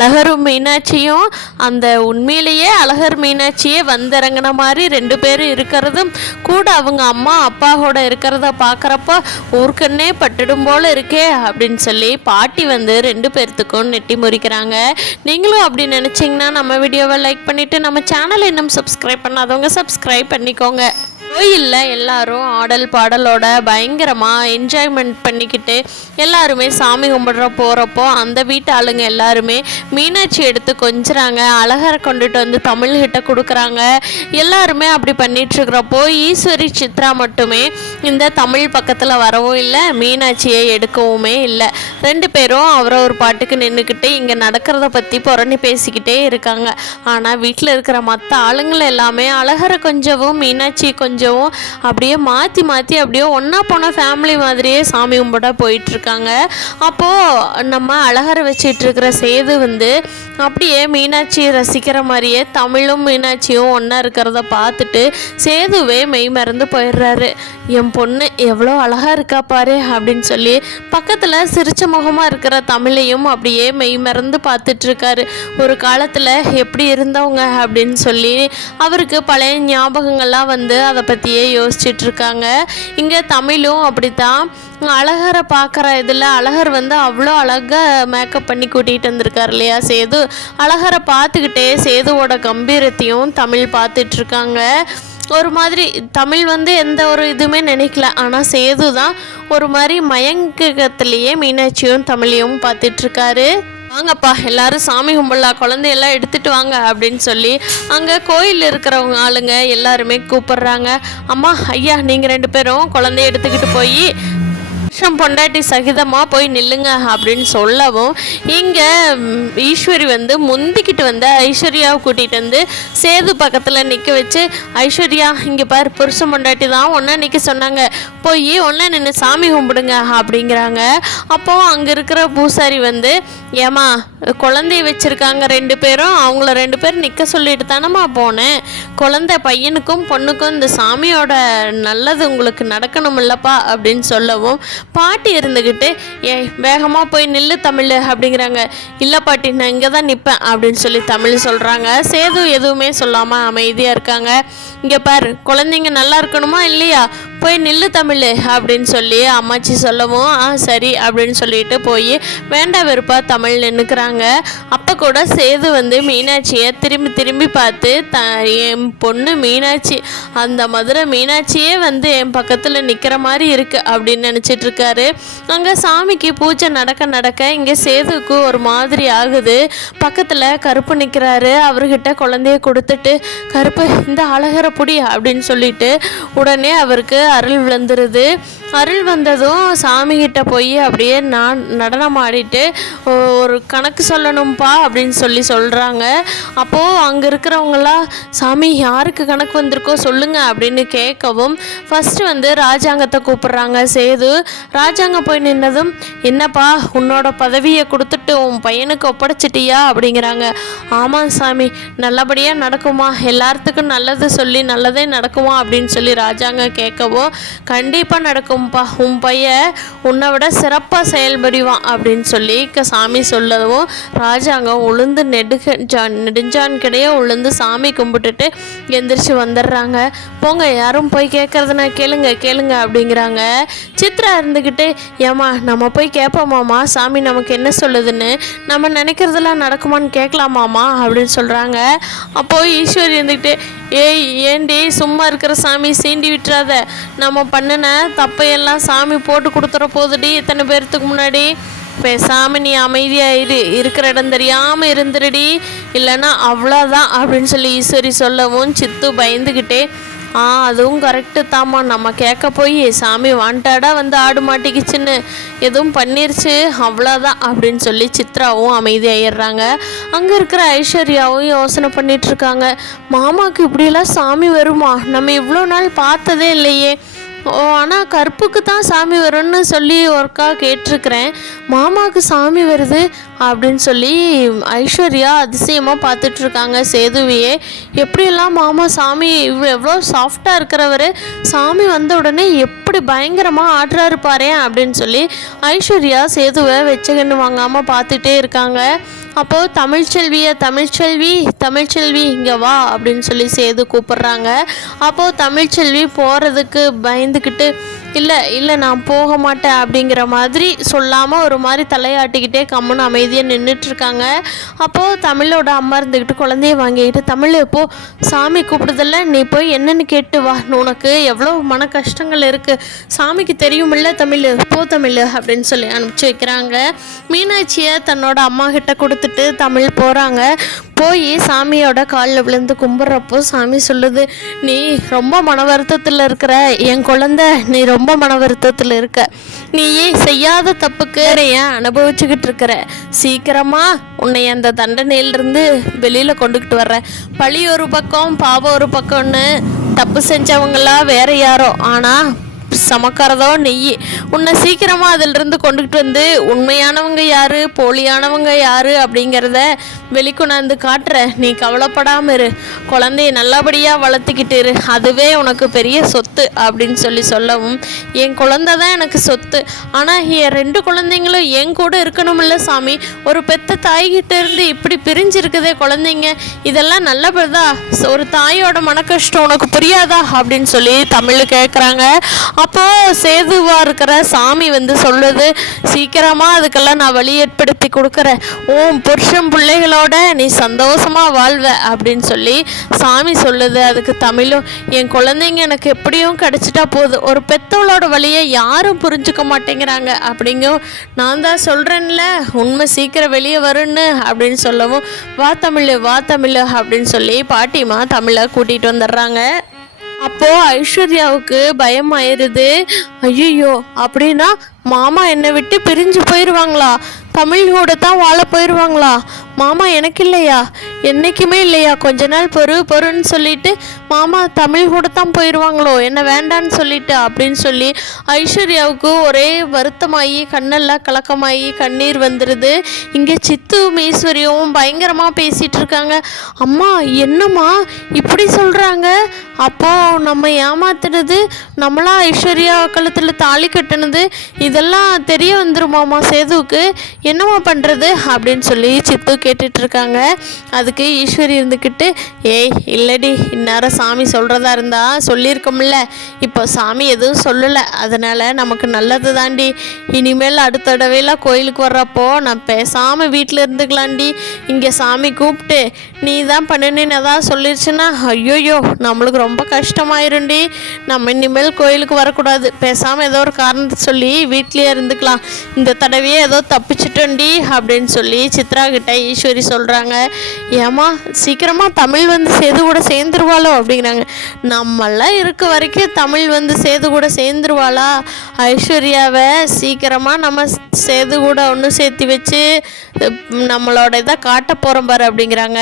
அழகரும் மீனாட்சியும் அந்த உண்மையிலேயே அழகர் மீனாட்சியே வந்திறங்கின மாதிரி ரெண்டு பேரும் இருக்கிறதும் கூட அவங்க அம்மா அப்பாவோட இருக்கிறத பார்க்குறப்போ ஊர்க்கண்ணே பட்டுடும் போல இருக்கே அப்படின்னு சொல்லி பாட்டி வந்து ரெண்டு பேர்த்துக்கும் நெட்டி முறிக்கிறாங்க. நீங்களும் அப்படி நினச்சிங்கன்னா நம்ம வீடியோவை லைக் பண்ணிவிட்டு நம்ம சேனலை இன்னும் சப்ஸ்கிரைப் பண்ணாதவங்க சப்ஸ்கிரைப் பண்ணிக்கோங்க. கோயிலில் எல்லாரும் ஆடல் பாடலோட பயங்கரமாக என்ஜாய்மெண்ட் பண்ணிக்கிட்டு எல்லாருமே சாமி கும்பிட்ற போகிறப்போ அந்த வீட்டு ஆளுங்க எல்லாருமே மீனாட்சி எடுத்து கொஞ்சிறாங்க. அழகரை கொண்டுட்டு வந்து தமிழ்கிட்ட கொடுக்குறாங்க. எல்லாருமே அப்படி பண்ணிகிட்ருக்கிறப்போ ஈஸ்வரி சித்ரா மட்டுமே இந்த தமிழ் பக்கத்தில் வரவும் இல்லை, மீனாட்சியை எடுக்கவுமே இல்லை. ரெண்டு பேரும் ஒரு பாட்டுக்கு நின்றுக்கிட்டு இங்கே நடக்கிறத பற்றி புறணி பேசிக்கிட்டே இருக்காங்க. ஆனால் வீட்டில் இருக்கிற மற்ற ஆளுங்களை எல்லாமே அழகரை கொஞ்சவும் மீனாட்சி கொஞ்சம் அப்படியே மாற்றி மாற்றி அப்படியே ஒன்றா போன ஃபேமிலி மாதிரியே சாமி கும்பிட போயிட்டுருக்காங்க. அப்போது நம்ம அழகரை வச்சிட்டு இருக்கிற சேது வந்து அப்படியே மீனாட்சியை ரசிக்கிற மாதிரியே தமிழும் மீனாட்சியும் ஒன்றா இருக்கிறத பார்த்துட்டு சேதுவே மெய் மறந்து போயிடுறாரு. என் பொண்ணு எவ்வளோ அழகாக இருக்கா பாரு அப்படின்னு சொல்லி பக்கத்தில் சிரிச்ச முகமாக இருக்கிற தமிழையும் அப்படியே மெய் மறந்து பார்த்துட்ருக்காரு. ஒரு காலத்தில் எப்படி இருந்தவங்க அப்படின்னு சொல்லி அவருக்கு பழைய ஞாபகங்கள்லாம் வந்து அதை பற்றியே யோசிச்சுட்ருக்காங்க. இங்கே தமிழும் அப்படித்தான் அழகரை பார்க்குற இதில் அழகர் வந்து அவ்வளோ அழகாக மேக்கப் பண்ணி கூட்டிகிட்டு வந்திருக்கார் இல்லையா சேது. அழகரை பார்த்துக்கிட்டே சேதுவோட கம்பீரத்தையும் தமிழ் பார்த்துட்ருக்காங்க. ஒரு மாதிரி தமிழ் வந்து எந்த ஒரு இதுவுமே நினைக்கல, ஆனால் சேது தான் ஒரு மாதிரி மயங்கத்திலேயே மீனாட்சியும் தமிழையும் பார்த்துட்ருக்காரு. வாங்கப்பா எல்லாரும் சாமி கும்பிடலாம், குழந்தையெல்லாம் எடுத்துகிட்டு வாங்க அப்படின்னு சொல்லி அங்கே கோயிலில் இருக்கிறவங்க ஆளுங்க எல்லாருமே கூப்பிட்றாங்க. அம்மா ஐயா நீங்கள் ரெண்டு பேரும் குழந்தைய எடுத்துக்கிட்டு போய் பொண்டாட்டி சகிதமாக போய் நில்லுங்க அப்படின்னு சொல்லவும் இங்கே ஈஸ்வரி வந்து முந்திக்கிட்டு வந்து ஐஸ்வர்யாவை கூட்டிகிட்டு வந்து சேது பக்கத்தில் நிற்க வச்சு, ஐஸ்வர்யா இங்கே பார் புருஷன் பொண்டாட்டி தான் ஒன்றா நிற்க சொன்னாங்க, போய் ஒன்றா நின்று சாமி கும்பிடுங்க அப்படிங்கிறாங்க. அப்போது அங்கே இருக்கிற பூசாரி வந்து, ஏமா குழந்தைய வச்சுருக்காங்க ரெண்டு பேரும், அவங்கள ரெண்டு பேரும் நிற்க சொல்லிட்டு தானம்மா போனேன், குழந்தை பையனுக்கும் பொண்ணுக்கும் இந்த சாமியோட நல்லது உங்களுக்கு நடக்கணும் இல்லப்பா அப்படின்னு சொல்லவும் பாட்டி இருந்துக்கிட்டு வேகமாக போய் நில்லு தமிழ் அப்படிங்கிறாங்க. இல்லை பாட்டி நான் இங்கே தான் நிற்பேன் அப்படின்னு சொல்லி தமிழ் சொல்கிறாங்க. சேது எதுவுமே சொல்லாமல் அமைதியாக இருக்காங்க. இங்கே பார் குழந்தைங்க நல்லா இருக்கணுமா இல்லையா, போய் நில்லு தமிழ் அப்படின்னு சொல்லி அம்மாச்சி சொல்லவும் சரி அப்படின்னு சொல்லிட்டு போய் வேண்டாம் வெறுப்பா தமிழ் நின்றுக்கிறாங்க. அப்போ கூட சேது வந்து மீனாட்சியை திரும்பி திரும்பி பார்த்து என் பொண்ணு மீனாட்சி, அந்த மதுரை மீனாட்சியே வந்து என் பக்கத்தில் நிற்கிற மாதிரி இருக்குது அப்படின்னு நினச்சிட்ருக்காரு. அங்கே சாமிக்கு பூஜை நடக்க நடக்க இங்கே சேதுக்கு ஒரு மாதிரி ஆகுது. பக்கத்தில் கருப்பு நிற்கிறாரு. அவர்கிட்ட குழந்தைய கொடுத்துட்டு, கருப்பு இந்த அழகரை புடி அப்படின்னு சொல்லிட்டு உடனே அவருக்கு அருள் விழுந்துருது. அருள் வந்ததும் சாமிகிட்ட போய் அப்படியே நடனம் ஆடிட்டு ஒரு கணக்கு சொல்லணும்ப்பா அப்படின்னு சொல்கிறாங்க. அப்போது அங்கே இருக்கிறவங்களாம் சாமி யாருக்கு கணக்கு வந்திருக்கோ சொல்லுங்க அப்படின்னு கேட்கவும் ஃபஸ்ட்டு வந்து ராஜாங்கத்தை கூப்பிட்றாங்க. சேது ராஜாங்கம் போய் நின்னதும், என்னப்பா உன்னோட பதவியை கொடுத்துட்டு உன் பையனுக்கு ஒப்படைச்சிட்டியா அப்படிங்கிறாங்க. ஆமாம் சாமி நல்லபடியாக நடக்குமா, எல்லாத்துக்கும் நல்லது சொல்லி நல்லதே நடக்குமா அப்படின்னு சொல்லி ராஜாங்கம் கேட்கவும், கண்டிப்பாக நடக்கும்பா, உன் பையன் உன்னை விட சிறப்பாக செயல்படுவான் அப்படின்னு சொல்லி சாமி சொல்லவும் ராஜாங்கம் உளுந்து நெடுஞ்சான் கிடையே உளுந்து சாமி கும்பிட்டுட்டு எந்திரிச்சு வந்துடுறாங்க. போங்க யாரும் போய் கேட்குறதுனா கேளுங்க அப்படிங்கிறாங்க. சித்ரா இருந்துக்கிட்டு, ஏமா நம்ம போய் கேட்போமாம்மா சாமி நமக்கு என்ன சொல்லுதுன்னு, நம்ம நினைக்கிறதெல்லாம் நடக்குமான்னு கேட்கலாமாம்மா அப்படின்னு சொல்கிறாங்க. அப்போது ஈஸ்வரி இருந்துக்கிட்டு, ஏண்டி சும்மா இருக்கிற சாமி சீண்டி விட்டுறாத, நம்ம பண்ணின தப்பையெல்லாம் சாமி போட்டு கொடுத்துற போதுடி இத்தனை பேர்த்துக்கு முன்னாடி, பேசாமல் நீ அமைதியாக இருக்கிற இடம் தெரியாமல் இருந்துருடி, இல்லைன்னா அவ்வளோதான் அப்படின்னு சொல்லி ஈஸ்வரி சொல்லவும் சித்து பயந்துக்கிட்டே, அதுவும் கரெக்டு தாம்மா, நம்ம கேட்க போய் சாமி வாண்டாடாக வந்து ஆடு மாட்டிக்கிச்சுன்னு எதுவும் பண்ணிருச்சு அவ்வளோதான் அப்படின்னு சொல்லி சித்ராவும் அமைதியாகிடுறாங்க. அங்கே இருக்கிற ஐஸ்வர்யாவும் யோசனை பண்ணிகிட்ருக்காங்க. மாமாவுக்கு இப்படிலாம் சாமி வருமா, நம்ம இவ்வளோ நாள் பார்த்ததே இல்லையே, ஆனால் கருப்புக்கு தான் சாமி வரும்னு சொல்லி ஒருக்கா கேட்டிருக்கிறேன், மாமாவுக்கு சாமி வருது, அப்படின்னு சொல்லி ஐஸ்வர்யா அதிசயமாக பார்த்துட்ருக்காங்க சேதுவையே. எப்படியெல்லாம் மாமா சாமி எவ்வளோ சாஃப்டாக இருக்கிறவர் சாமி வந்த உடனே எப்படி பயங்கரமாக ஆடுறாரு பாரு அப்படின்னு சொல்லி ஐஸ்வர்யா சேதுவை வெச்சகன்னு வாங்காமல் பார்த்துட்டே இருக்காங்க. அப்போது தமிழ்ச்செல்வி இங்கே வா அப்படின்னு சொல்லி சேது கூப்பிட்றாங்க. அப்போது தமிழ்ச்செல்வி போகிறதுக்கு பயந்துக்கிட்டு இல்லை நான் போக மாட்டேன் அப்படிங்கிற மாதிரி சொல்லாமல் ஒரு மாதிரி தலையாட்டிக்கிட்டே கம்முன்னு அமைதியாக நின்றுட்டுருக்காங்க. அப்போது தமிழோட அம்மா இருந்துக்கிட்டு குழந்தைய வாங்கிக்கிட்டு, தமிழ் இப்போது சாமி கூப்பிடுதில்ல, நீ போய் என்னென்னு கேட்டு வா, உனக்கு எவ்வளோ மன கஷ்டங்கள் இருக்குது சாமிக்கு தெரியுமில்ல தமிழ், தமிழ் அப்படின்னு சொல்லி அனுப்பிச்சி வைக்கிறாங்க. மீனாட்சியை தன்னோட அம்மா கிட்ட கொடுத்துட்டு தமிழ் போகிறாங்க. போய் சாமியோட காலில் விழுந்து கும்பிட்றப்போ சாமி சொல்லுது, நீ ரொம்ப மன வருத்தத்தில் இருக்கிற என் குழந்தை, நீ ரொம்ப மன வருத்தத்தில் இருக்க, நீ செய்யாத தப்புக்கு ஏன் அனுபவிச்சுக்கிட்டு இருக்கிற, சீக்கிரமாக உன்னை அந்த தண்டனையிலிருந்து வெளியில் கொண்டுக்கிட்டு வர்ற, பழி ஒரு பக்கம் பாவம் ஒரு பக்கம்னு தப்பு செஞ்சவங்களா வேற யாரோ, ஆனால் சமக்கிறதோ நெய், உன்னை சீக்கிரமாக அதிலிருந்து கொண்டுகிட்டு வந்து உண்மையானவங்க யார் போலியானவங்க யார் அப்படிங்கிறத வெளிக்கொண்டாந்து காட்டுற, நீ கவலைப்படாமல் இரு, குழந்தைய நல்லபடியாக வளர்த்துக்கிட்டு இரு, அதுவே உனக்கு பெரிய சொத்து அப்படின்னு சொல்லவும், என் குழந்தை தான் எனக்கு சொத்து, ஆனால் என் 2 குழந்தைங்களும் என் கூட இருக்கணுமில்ல சாமி, ஒரு பெத்த தாய்கிட்ட இருந்து இப்படி பிரிஞ்சிருக்குதே குழந்தைங்க, இதெல்லாம் நல்லபடிதா, ஒரு தாயோட மன கஷ்டம் உனக்கு புரியாதா அப்படின்னு சொல்லி தமிழ் கேட்குறாங்க. அப்போது சேதுவாக இருக்கிற சாமி சொல்லுது, சீக்கிரமாக அதுக்கெல்லாம் நான் வழி ஏற்படுத்தி கொடுக்குறேன், புருஷன் பிள்ளைகளோட நீ சந்தோஷமாக வாழ்வ அப்படின்னு சொல்லி சாமி சொல்லுது. அதுக்கு தமிழும், என் குழந்தைங்க எனக்கு எப்படியும் கிடச்சிட்டா போதும், ஒரு பெத்தவளோட வழியை யாரும் புரிஞ்சுக்க மாட்டேங்கிறாங்க அப்படிங்கும், நான் தான் சொல்கிறேன்ல உண்மை சீக்கிரம் வெளியே வரும்னு அப்படின்னு சொல்லவும், வா தமிழ் அப்படின்னு சொல்லி பாட்டிமா தமிழை கூட்டிகிட்டு வந்துடுறாங்க. அப்போது ஐஸ்வர்யாவுக்கு பயம் ஆயிடுது. ஐயோ, அப்படின்னா மாமா என்னை விட்டு பிரிஞ்சு போயிடுவாங்களா, தமிழ் கூட தான் வாழ போயிடுவாங்களா, மாமா எனக்கு இல்லையா, என்றைக்குமே இல்லையா, கொஞ்ச நாள் பொறுன்னு சொல்லிட்டு மாமா தமிழ் கூட தான் போயிடுவாங்களோ, என்ன வேண்டான்னு சொல்லிட்டு அப்படின்னு சொல்லி ஐஸ்வர்யாவுக்கு ஒரே வருத்தமாகி கண்ணெல்லாம் கலக்கமாகி கண்ணீர் வந்துடுது. இங்கே சித்துவும் ஈஸ்வரியும் பயங்கரமாக பேசிகிட்டு இருக்காங்க. அம்மா என்னம்மா இப்படி சொல்கிறாங்க, அப்போது நம்ம ஏமாத்துனது, நம்மளா ஐஸ்வர்யா கழுத்தில் தாலி கட்டினது, இதெல்லாம் தெரிய வந்துருமாம்மா சேதுவுக்கு, என்னம்மா பண்ணுறது அப்படின்னு சொல்லி சித்து கேட்டுட்ருக்காங்க. அதுக்கு ஈஸ்வரி இருந்துக்கிட்டு, ஏய் இல்லடி, இந்நேரம் சாமி சொல்கிறதா இருந்தால் சொல்லியிருக்கோம்ல, இப்போ சாமி எதுவும் சொல்லலை, அதனால் நமக்கு நல்லது தாண்டி, இனிமேல் அடுத்த தடவைலாம் கோயிலுக்கு வர்றப்போ நான் பேசாமல் வீட்டில் இருந்துக்கலாண்டி, இங்கே சாமி கூப்பிட்டு நீ தான் பண்ணினேன்னு எதாவது சொல்லிடுச்சுன்னா ஐயோயோ நம்மளுக்கு ரொம்ப கஷ்டமாயிருண்டி, நம்ம இனிமேல் கோயிலுக்கு வரக்கூடாது, பேசாமல் ஏதோ ஒரு காரணத்தை சொல்லி வீட்லேயே இருந்துக்கலாம், இந்த தடவையே ஏதோ தப்பிச்சிட்டோண்டி அப்படின்னு சொல்லி சித்ரா கிட்ட ஈஸ்வரி சொல்கிறாங்க. ஏமா சீக்கிரமாக தமிழ் சேது கூட சேர்ந்துருவாளோ அப்படிங்கிறாங்க. நம்மளாம் இருக்க வரைக்கும் தமிழ் சேது கூட சேர்ந்துருவாளா, ஐஸ்வர்யாவை சீக்கிரமாக நம்ம சேது கூட ஒன்று சேர்த்து வச்சு நம்மளோட இதை காட்ட போகிறோம் பாரு அப்படிங்கிறாங்க.